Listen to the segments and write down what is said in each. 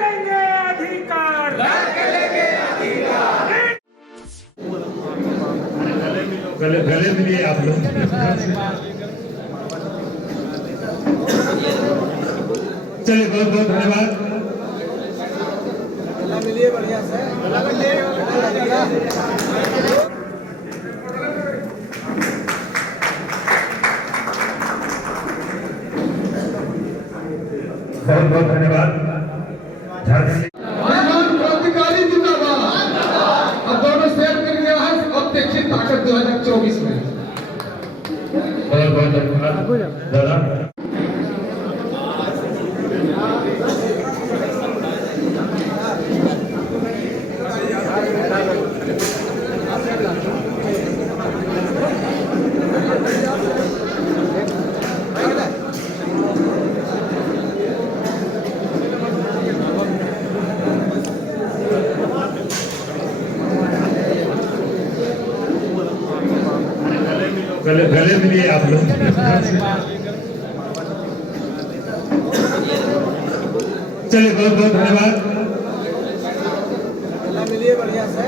लेंगे अधिकार, गले मिलिए आप लोग। चलिए, बहुत बहुत धन्यवाद। मिलिए बढ़िया से। बहुत बहुत धन्यवाद। झारखंड क्रांतिकारी जिंदाबाद। अब दोनों सेट कर गया है। अब देखिए ताकत 2024 में। बहुत बहुत धन्यवाद दादा। गले मिलिए आप लोग। चलिए, बहुत बहुत धन्यवाद। मिलिए बढ़िया से।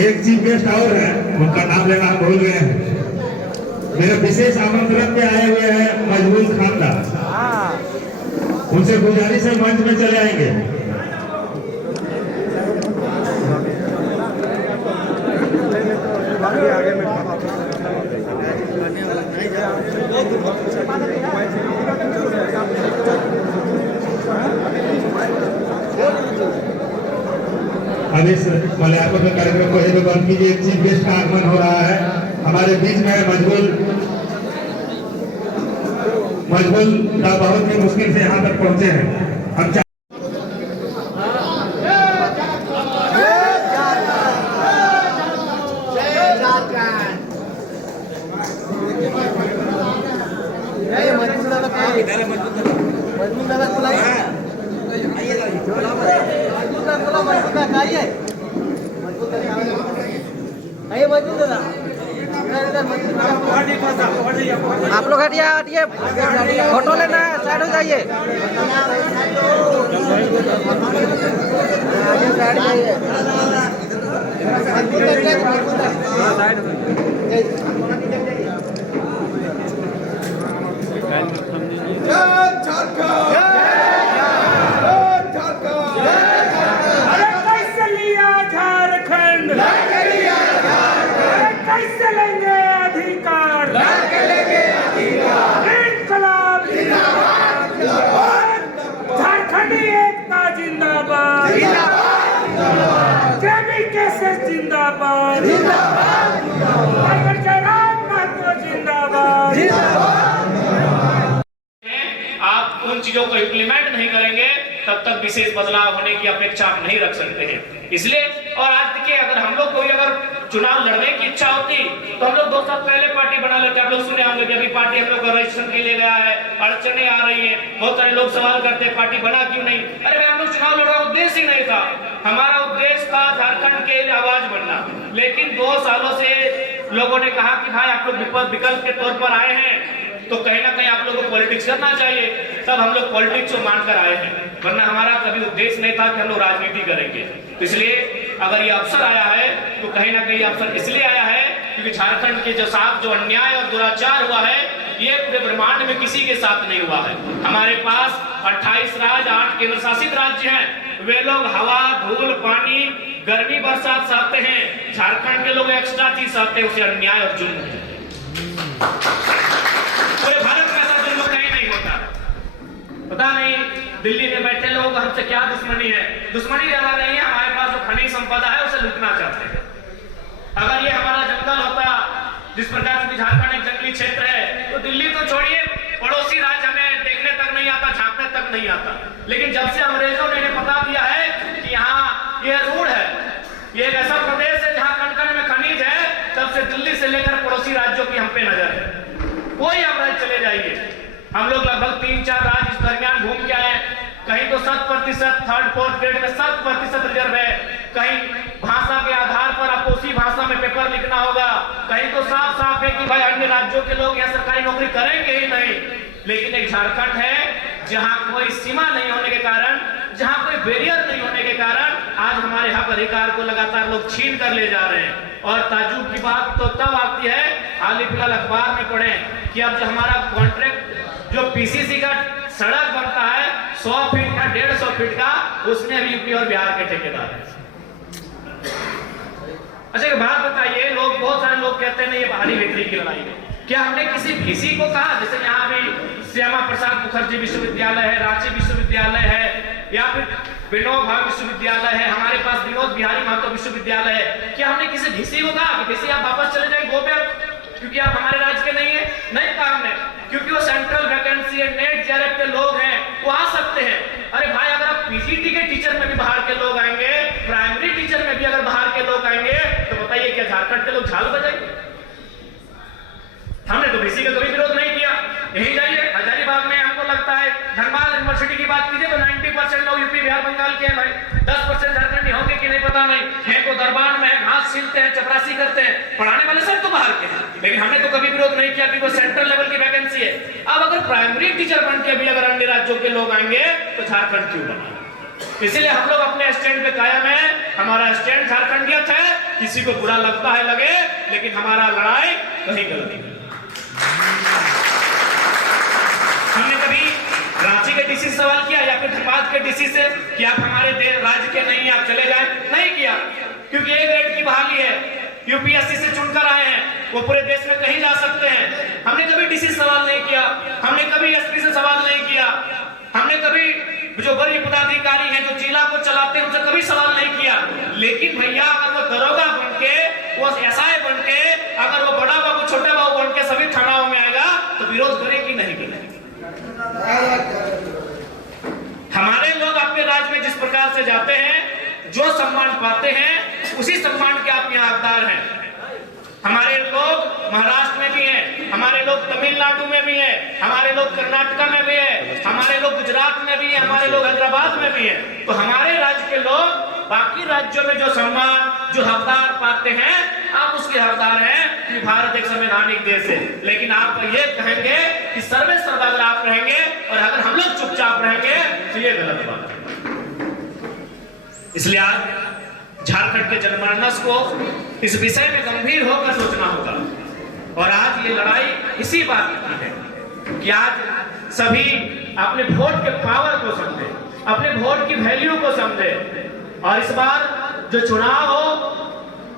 एक चीफ गेस्ट और है, उनका नाम लेना हम भूल गए हैं। मेरे विशेष आमंत्रण पे आए हुए हैं मजबूर खानदान। उनसे गुजारिश है मंच में चले आएंगे। अब इस मल्यार्पण कार्यक्रम को यही बंद कीजिए। एक चीफ गेस्ट का आगमन हो रहा है हमारे बीच में। मजबूल का बहुत ही मुश्किल से यहाँ तक पहुंचे हैं। हम आप लोग हटिए, फोटो लेना है, साइड हो जाइए। अरे कैसे लिया झारखंड, कैसे लेंगे अधिकार, इनकलाब जिंदाबाद, झारखंडी एकता जिंदाबाद, जेबी केसेस जिंदाबाद, टाइगर जयराम महतो जिंदाबाद। आप उन चीजों को इम्प्लीमेंट नहीं करेंगे तब तक विशेष बदलाव होने की अपेक्षा आप नहीं रख सकते हैं। इसलिए और आज देखिए, अगर हम लोग कोई अगर चुनाव लड़ने की इच्छा होती तो हम लोग 2 साल पहले पार्टी बना लेते। आप लोग सुने होंगे कि अभी पार्टी हम लोग रजिस्ट्रेशन के लिए गया है, अड़चने आ रही हैं। बहुत सारे लोग सवाल करते हैं पार्टी बना क्यों नहीं। अरे भाई, हम लोग चुनाव लड़ रहा उद्देश्य ही नहीं था। हमारा उद्देश्य था झारखंड के आवाज बनना। लेकिन 2 सालों से लोगों ने कहा कि भाई आप लोग विकल्प के तौर पर आए हैं तो कहीं ना कहीं आप लोगों को पॉलिटिक्स करना चाहिए। तब हम लोग पॉलिटिक्स को मानकर आए हैं, वरना हमारा कभी उद्देश्य नहीं था कि हम लोग राजनीति करेंगे। इसलिए अगर ये अवसर आया है तो कहीं ना कहीं अवसर इसलिए आया है क्योंकि झारखंड के साथ जो अन्याय और दुराचार हुआ है ये पूरे ब्रह्मांड में किसी के साथ नहीं हुआ है। हमारे पास 28 राज्य, 8 केंद्र शासित राज्य हैं। वे लोग हवा, धूल, पानी, गर्मी, बरसात सहते हैं। झारखंड के लोग एक्स्ट्रा चीज सहते हैं, उसे अन्याय और जुल्म है। पूरे भारत में ऐसा जुल्म कहीं नहीं होता। पता नहीं दिल्ली में बैठे लोग हमसे क्या दुश्मनी है। दुश्मनी ज्यादा नहीं है, हमारे पास जो खनिज संपदा है उसे लूटना चाहते हैं। अगर ये हमारा जंगल होता, जिस प्रकार से झारखंड एक जंगली क्षेत्र है, तो दिल्ली तो छोड़िए, पड़ोसी राज्य हमें देखने तक नहीं आता, झांकने तक नहीं आता। लेकिन जब से अंग्रेजों ने पता दिया है कि यहाँ ये रूढ़ है। ये एक ऐसा प्रदेश है जहां कण-कण में खनिज है, तब से दिल्ली से लेकर पड़ोसी राज्यों की हम पे नजर है। कोई आप राज्य चले जाइए, हम लोग लगभग 3-4 राज्य इस दरमियान घूम के आए। कहीं तो 100% 3rd 4th ग्रेड में 100% रिजर्व है, कहीं भाषा के आधार पर आपको उसी भाषा में पेपर लिखना होगा, कहीं तो साफ साफ है कि भाई अन्य राज्यों के लोग यहाँ सरकारी नौकरी करेंगे ही नहीं। लेकिन एक झारखंड है जहां कोई सीमा नहीं होने के कारण, जहां कोई बैरियर नहीं होने के कारण आज हमारे हक अधिकार को लगातार लोग छीन कर ले जा रहे हैं। और ताज्जुब की बात तो तब आती है, हाल ही फिलहाल अखबार में पढ़े कि अब जो हमारा कॉन्ट्रैक्ट जो पीसीसी का सड़क बनता है 100 फीट का 150 फीट का, उसमें अभी यूपी और बिहार के ठेकेदार हैं। अच्छा एक बात बताइए, लोग बहुत सारे लोग कहते हैं ये बाहरी बिक्री की लड़ाई है। क्या हमने किसी भीसी को कहा? जैसे यहाँ भी श्यामा प्रसाद मुखर्जी विश्वविद्यालय है, रांची विश्वविद्यालय है, या फिर विनोद भावे विश्वविद्यालय है, हमारे पास विनोद बिहारी महतो विश्वविद्यालय है। क्या हमने किसी भीसी को कहा कि भीसी आप वापस चले जाए गो बैक, क्योंकि आप हमारे राज्य के नहीं है? नहीं कहा हमने, क्योंकि वो सेंट्रल वैकेंसी है, नेट जेआरएफ के लोग हैं, वो आ सकते हैं। अरे भाई अगर आप पीजीटी के टीचर में भी बाहर के लोग आएंगे, प्राइमरी टीचर में भी अगर बाहर के लोग आएंगे, तो बताइए क्या झारखंड के लोग झाल बजाएंगे? हमने तो भीसी का कभी विरोध नहीं किया। यही जाइए हजारीबाग में, हमको लगता है धनबाद यूनिवर्सिटी की बात कीजिए तो 90% लोग यूपी बिहार बंगाल के हैं भाई, 10% झारखंडी होंगे कि नहीं पता नहीं। हैं तो दरबार में घास छीलते हैं, चपरासी करते हैं, पढ़ाने वाले सब तो बाहर के हैं। लेकिन हमने तो कभी विरोध नहीं किया कि वो सेंट्रल लेवल की वैकेंसी है। अब अगर प्राइमरी टीचर बन के भी अगर अन्य राज्यों के लोग आएंगे तो झारखंड क्यों बना? इसीलिए हम लोग अपने स्टैंड पे कायम है। हमारा स्टैंड झारखंडियत है, किसी को बुरा लगता है लगे, लेकिन हमारा लड़ाई कहीं गलत नहीं। हमने कभी रांची के डीसी से सवाल किया या फिर धनबाद के डीसी से कि आप हमारे राज्य के नहीं हैं, आप चले जाएं? नहीं किया, क्योंकि एक ग्रेड की बहाली है, यूपीएससी से चुनकर आए हैं, वो पूरे देश में कहीं जा सकते हैं। हमने कभी डीसी से सवाल नहीं किया, हमने कभी एसपी से सवाल नहीं किया, हमने कभी जो वरीय पदाधिकारी हैं जो जिला को चलाते हैं उनसे कभी सवाल नहीं किया। लेकिन भैया अगर वो दरोगा बन के, वो एसआई बन के, अगर वो बड़ा बाबू छोटे बाबू बन के सभी थानाओं में आएगा तो विरोध करेगी नहीं करेगी? हमारे लोग अपने राज्य में जिस प्रकार से जाते हैं, जो सम्मान पाते हैं, उसी सम्मान के आप यहाँ हकदार हैं। हमारे लोग महाराष्ट्र में भी हैं, हमारे लोग तमिलनाडु में भी हैं, हमारे लोग कर्नाटका में भी हैं, हमारे लोग गुजरात में भी हैं, हमारे लोग हैदराबाद में भी हैं। तो हमारे राज्य के लोग बाकी राज्यों में जो सम्मान, जो हकदार पाते हैं, आप उसके हकदार हैं कि भारत एक संवैधानिक देश है। लेकिन आप ये कहेंगे कि सर्वे सर्वा अगर आप रहेंगे और अगर हम लोग चुपचाप रहेंगे तो ये गलत बात है। इसलिए आज झारखंड के जनमानस को इस विषय में गंभीर होकर सोचना होगा। और आज ये लड़ाई इसी बात की है कि आज सभी अपने वोट के पावर को समझे, अपने वोट की वैल्यू को समझे, और इस बार जो चुनाव हो,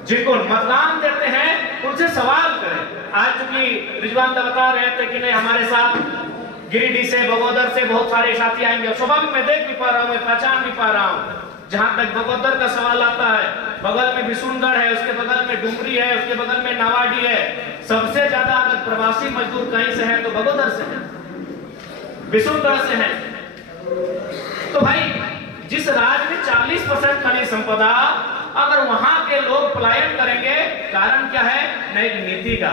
जिनको मतदान देते हैं उनसे सवाल करें। आज चूंकि रिजवान बता रहे थे कि नहीं हमारे साथ गिरिडीह से, बगोदर से बहुत सारे साथी आएंगे, स्वाभाविक मैं देख भी पा रहा हूँ, मैं पहचान भी पा रहा हूँ। जहां तक बगोदर का सवाल आता है, बगल में बिशुनगढ़ है, उसके बगल में डुमरी है, उसके बगल में नावाडी है। सबसे ज्यादा अगर प्रवासी मजदूर कहीं से हैं तो बगोदर से हैं, बिशुनगढ़ से हैं। तो भाई जिस राज्य में 40% खनिज संपदा, अगर वहां के लोग पलायन करेंगे, कारण क्या है? नई नीति का।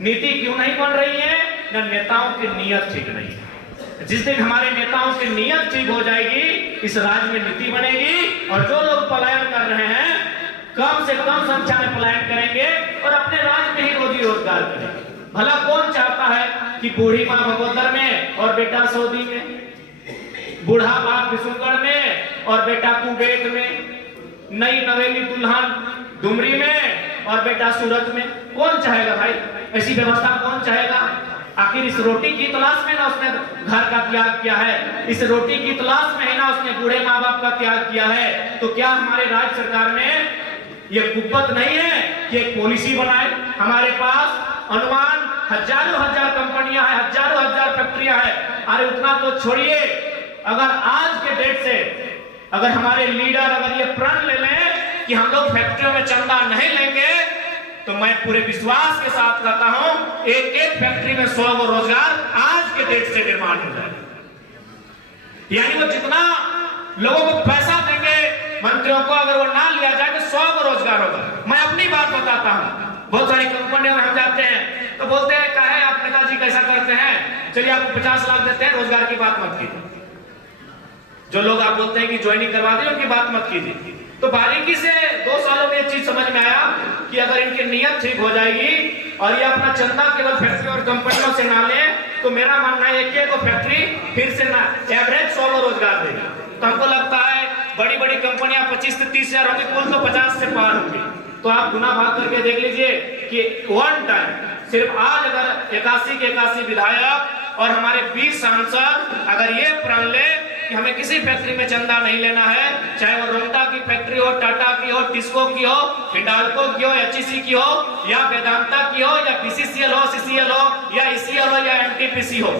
नीति क्यों नहीं बन रही है? न नेताओं की नीयत ठीक नहीं है। जिस दिन हमारे नेताओं की नीयत ठीक हो जाएगी, इस राज्य में नीति बनेगी, और जो लोग पलायन कर रहे हैं कम से कम संख्या में पलायन करेंगे और अपने राज्य में ही रोजी रोजगार करेंगे। भला कौन चाहता है कि बूढ़ी माँ बगोदर में और बेटा सऊदी में, बूढ़ा बाप बिशुनगढ़ में और बेटा कुवैत में, नई नवेली दुल्हन डुमरी में और बेटा सूरत में? कौन चाहेगा भाई? ऐसी व्यवस्था कौन चाहेगा? आखिर इस रोटी की तलाश में ना उसने घर का त्याग किया है, इस रोटी की तलाश में ही ना उसने बूढ़े माँ बाप का त्याग किया है। तो क्या हमारे राज्य सरकार में ये कुव्वत नहीं है कि एक पॉलिसी बनाए? हमारे पास अनुमान हजारों हजार कंपनियां हैं, हजारों हजार फैक्ट्रियां हैं। अरे उतना तो छोड़िए, अगर आज के डेट से अगर हमारे लीडर अगर ये प्रण ले लें कि हम लोग फैक्ट्रियों में चंदा नहीं लेंगे, तो मैं पूरे विश्वास के साथ कहता हूं एक एक फैक्ट्री में 100 रोजगार आज के डेट से निर्माण हो जाएगा। यानी वो जितना लोगों को पैसा देंगे मंत्रियों को अगर वो ना लिया जाए तो 100 को रोजगार होगा। मैं अपनी बात बताता हूँ, बहुत सारी कंपनियों में हम जाते हैं तो बोलते हैं क्या है आप नेताजी कैसा करते हैं, चलिए आपको 50 लाख देते हैं, रोजगार की बात मत कीजिए। जो लोग आप बोलते हैं कि ज्वाइनिंग करवा दी उनकी बात मत कीजिए। तो बारीकी से 2 सालों में ये चीज समझ में आया कि अगर इनकी नीयत ठीक हो जाएगी और ये अपना चंदा केवल फैक्ट्री और कंपनियों से ना ले तो मेरा मानना है कि एक फैक्ट्री फिर से ना एवरेज 100 को रोजगार देगी। तो हमको लगता है बड़ी बड़ी कंपनियां 25 से 30 हजार होंगी, कुल तो 50 से पार होंगी। तो आप गुना भाग करके देख लीजिए कि वन टाइम सिर्फ आज अगर 81 के 81 विधायक और हमारे 20 सांसद अगर ये प्रण ले कि हमें किसी फैक्ट्री में चंदा नहीं लेना है, चाहे वो रोंगटा की फैक्ट्री हो, टाटा की हो, टिस्को की हो, हिंडाल्को की हो, एचईसी की हो, या वेदांता की हो, या बीसीसीएल हो, सीसीएल हो, या ईसीएल हो, या एनटीपीसी हो,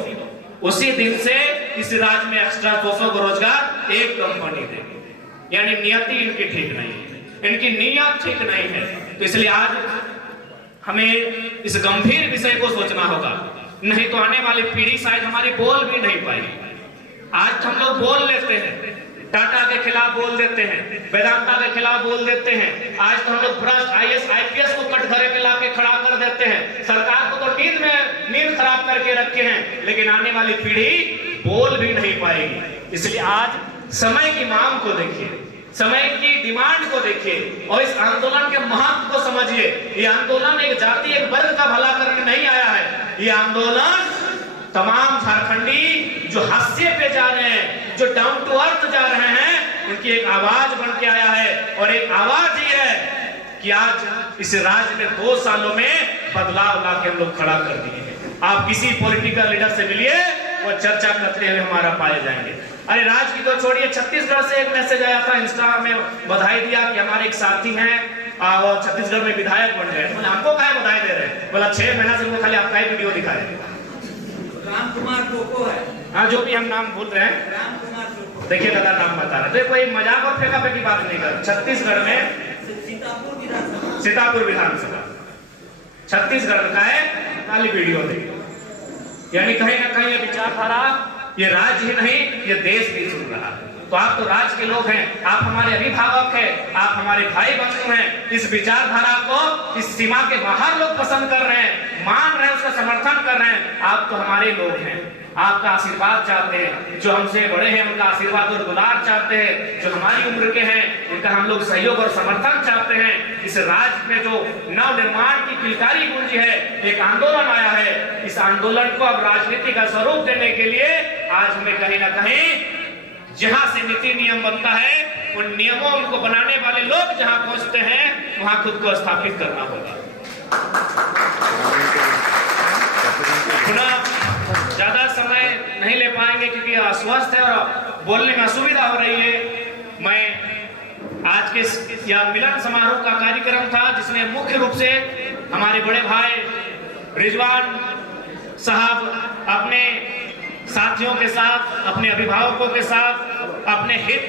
उसी दिन से इस राज्य में एक्स्ट्रा 200 को रोजगार एक कंपनी देगी। यानी नियति इनकी ठीक नहीं है, इनकी नीयत ठीक नहीं है। तो इसलिए आज हमें इस गंभीर विषय को सोचना होगा, नहीं तो आने वाली पीढ़ी शायद हमारी बोल भी नहीं पाएगी। आज हम लोग बोल लेते हैं, टाटा के खिलाफ बोल देते हैं, वेदांता के खिलाफ बोल देते हैं, आज तो हम लोग भ्रष्ट आईएएस आईपीएस को कटघरे में लाके खड़ा कर देते हैं, सरकार को तो नींद खराब करके रखे हैं, लेकिन आने वाली पीढ़ी बोल भी नहीं पाएगी। इसलिए आज समय की मांग को देखिए, समय की डिमांड को देखिए और इस आंदोलन के महत्व को समझिए। ये आंदोलन एक जाति एक वर्ग का भला करने नहीं आया है, ये आंदोलन तमाम झारखंडी जो हाशिए पे जा रहे हैं, जो डाउन टू अर्थ जा रहे हैं, उनकी एक आवाज बन के आया है। और एक आवाज ये है कि आज इस राज्य में 2 सालों में बदलाव लाके हम लोग खड़ा कर दिए हैं। आप किसी पॉलिटिकल लीडर से मिलिए, वो चर्चा करते हुए हमारा पाए जाएंगे। अरे राज्य की तो छोड़िए, छत्तीसगढ़ से एक मैसेज आया था, इंस्टा में बधाई दिया कि हमारे एक साथी हैं और छत्तीसगढ़ में विधायक बन गए। हमको क्या बधाई दे रहे हैं, बोला 6 महीना से उनको खाली आपका ही वीडियो दिखाए। राम कुमार टोको है, हाँ जो भी हम नाम भूल रहे हैं, राम कुमार टोको, देखिए दादा नाम बता रहे, तो कोई मजाक और फेंका की बात नहीं कर। छत्तीसगढ़ में सीतापुर विधानसभा छत्तीसगढ़ का है, खाली वीडियो देखिए। यानी कहीं ना कहीं ये विचारधारा ये राज्य ही नहीं, ये देश भी सुन रहा है। तो आप तो राज्य के लोग हैं, आप हमारे अभिभावक हैं, आप हमारे भाई बंधु हैं। इस विचारधारा को इस सीमा के बाहर लोग पसंद कर रहे हैं, मान रहे हैं, उसका समर्थन कर रहे हैं। आप तो हमारे लोग हैं, आपका आशीर्वाद चाहते हैं, जो हमसे बड़े हैं उनका आशीर्वाद और दुलार चाहते हैं, जो हमारी उम्र के हैं उनका हम लोग सहयोग और समर्थन चाहते हैं। इस राज्य में जो नव निर्माण की किलकारी गूंजी है, एक आंदोलन आया है, इस आंदोलन को अब राजनीति का स्वरूप देने के लिए आज हमें कहीं ना कहीं जहां से नीति नियम बनता है, उन नियमों को बनाने वाले लोग जहां पहुंचते हैं वहां खुद को स्थापित करना होगा। पुनः ज्यादा समय नहीं ले पाएंगे क्योंकि अस्वस्थ है और बोलने में असुविधा हो रही है। मैं आज के यह मिलन समारोह का कार्यक्रम था जिसमें मुख्य रूप से हमारे बड़े भाई रिजवान साहब अपने साथियों के साथ, अपने अभिभावकों के साथ, अपने हित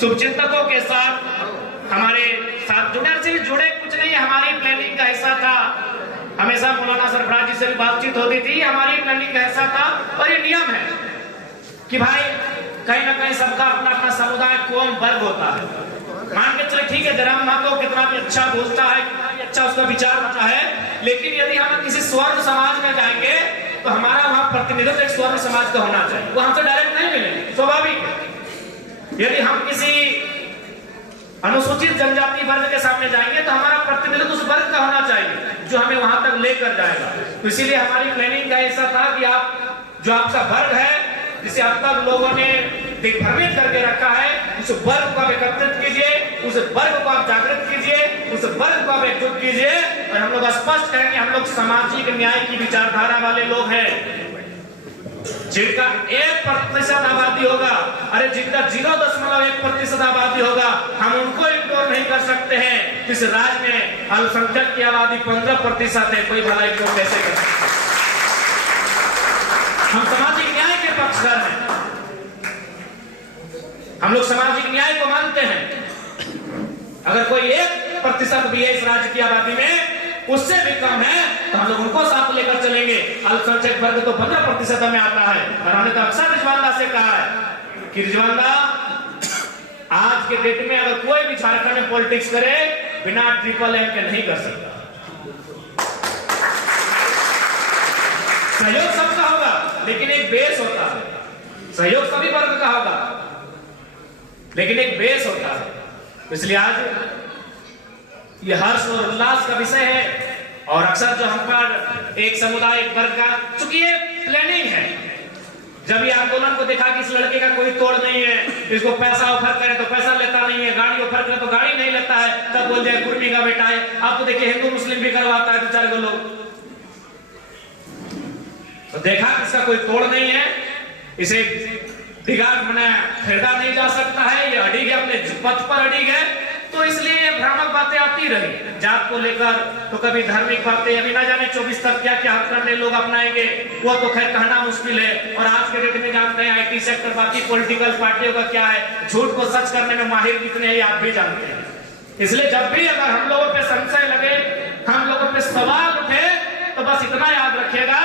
शुभचिंतकों के साथ हमारे साथ जुड़े कुछ नहीं, हमारी प्लानिंग का हिस्सा था। हमेशा मौलाना सरफराज जी से भी बातचीत होती थी, हमारी प्लानिंग का हिस्सा था। और ये नियम है कि भाई कहीं ना कहीं सबका अपना अपना समुदाय कौम वर्ग होता है। मान के चले ठीक है, जयराम महतो कितना भी अच्छा बोलता है, कितना भी अच्छा उसका विचार होता है, लेकिन यदि हम किसी स्वर्ण समाज में जाएंगे तो हमारा वहां प्रतिनिधित्व एक स्वर्ण समाज का होना चाहिए, वो हमसे डायरेक्ट नहीं मिलेंगे, स्वाभाविक है। यदि हम किसी अनुसूचित जनजाति वर्ग के सामने जाएंगे तो हमारा प्रतिनिधित्व उस वर्ग का होना चाहिए जो हमें वहां तक लेकर जाएगा। तो इसीलिए हमारी प्लानिंग का ऐसा था कि आप जो आपका वर्ग है, जिसे अब तक लोगों ने दिग्भ्रमित करके रखा है, उस वर्ग को आप एकत्रित कीजिए, उस वर्ग को आप जागृत कीजिए, उस वर्ग को आप एकजुट कीजिए। और हम लोग स्पष्ट कहेंगे, हम लोग सामाजिक न्याय की विचारधारा वाले लोग हैं। जिनका 1% आबादी होगा, अरे जिनका 0.1% आबादी होगा, हम उनको इग्नोर नहीं कर सकते हैं। इस राज्य में अल्पसंख्यक की आबादी 15% है, कोई भला इग्नोर कैसे कर सकते हैं? हम सामाजिक न्याय के पक्षधर हैं, हम लोग सामाजिक न्याय को मानते हैं। अगर कोई 1% भी है इस राज्य की आबादी में, उससे भी कम है, तो हम लोग उनको साथ लेकर चलेंगे। अल्पसंख्यक वर्ग तो 15% में आता है। और हमने तो अक्सर रिजवान दा से कहा है कि रिजवान दा आज के डेट में अगर कोई भी झारखंड में पॉलिटिक्स करे बिना ट्रिपल एम के नहीं कर सकता। सहयोग सबका होगा लेकिन एक बेस होता है, सहयोग सभी वर्ग का होगा लेकिन एक बेस होता है। इसलिए आज ये हर्ष और उल्लास का विषय है। और अक्सर जो हम पर एक समुदाय एक वर्ग का, चूंकि ये प्लानिंग है, जब ये आंदोलन को देखा कि इस लड़के का कोई तोड़ नहीं है, इसको पैसा ऑफर करे तो पैसा लेता नहीं है, गाड़ी ऑफर करे तो गाड़ी नहीं लेता है, तब बोल जाए कुर्मी का बेटा है। अब तो देखिए हिंदू मुस्लिम भी करवाता है 2-4 लोग। तो देखा कि इसका कोई तोड़ नहीं है, इसे डिगा मना खरीदा नहीं जा सकता है, ये अड़िग है, अपने पथ पर अड़िग है। तो इसलिए ये भ्रामक बातें आती रही जात को लेकर, तो कभी धार्मिक बातें, अभी ना जाने 24 तक क्या क्या हथकंडे लोग अपनाएंगे, वो तो खैर कहना मुश्किल है। और आज के डेट में जानते हैं आईटी सेक्टर, बाकी पॉलिटिकल पार्टियों का क्या है, झूठ को सच करने में माहिर कितने हैं आप भी जानते हैं। इसलिए जब भी अगर हम लोगों पे संशय लगे, हम लोगों पे सवाल उठे, तो बस इतना याद रखिएगा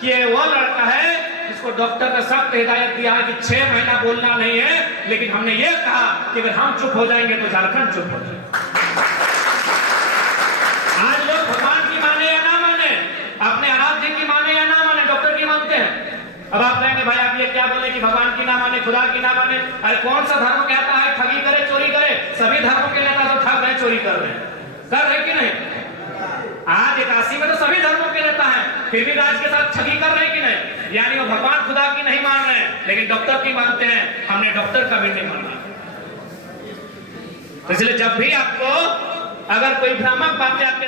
कि ये वो लड़का है जिसको डॉक्टर ने सख्त हिदायत दिया है कि 6 महीना बोलना नहीं है, लेकिन हमने ये कहा कि अगर हम चुप हो जाएंगे तो झारखंड चुप हो जाएगा। आज लोग भगवान की माने या ना माने, अपने आराध्य की माने या ना माने, डॉक्टर की मानते हैं। अब आप कहेंगे भाई आप ये क्या बोले कि भगवान की ना माने, खुदा की ना माने। अरे कौन सा धर्म कहता है ठगी करे चोरी करे? सभी धर्मों के नेता तो ठग रहे, चोरी कर रहे कि नहीं? आज 81 में तो सभी धर्मों के नेता हैं, फिर भी राज के साथ ठगी कर रहे कि नहीं? यानी वो भगवान खुदा की नहीं मान रहे हैं, लेकिन डॉक्टर की मानते हैं। हमने डॉक्टर का भी नहीं माना। तो इसलिए जब भी आपको अगर कोई भ्रामक बातें आपके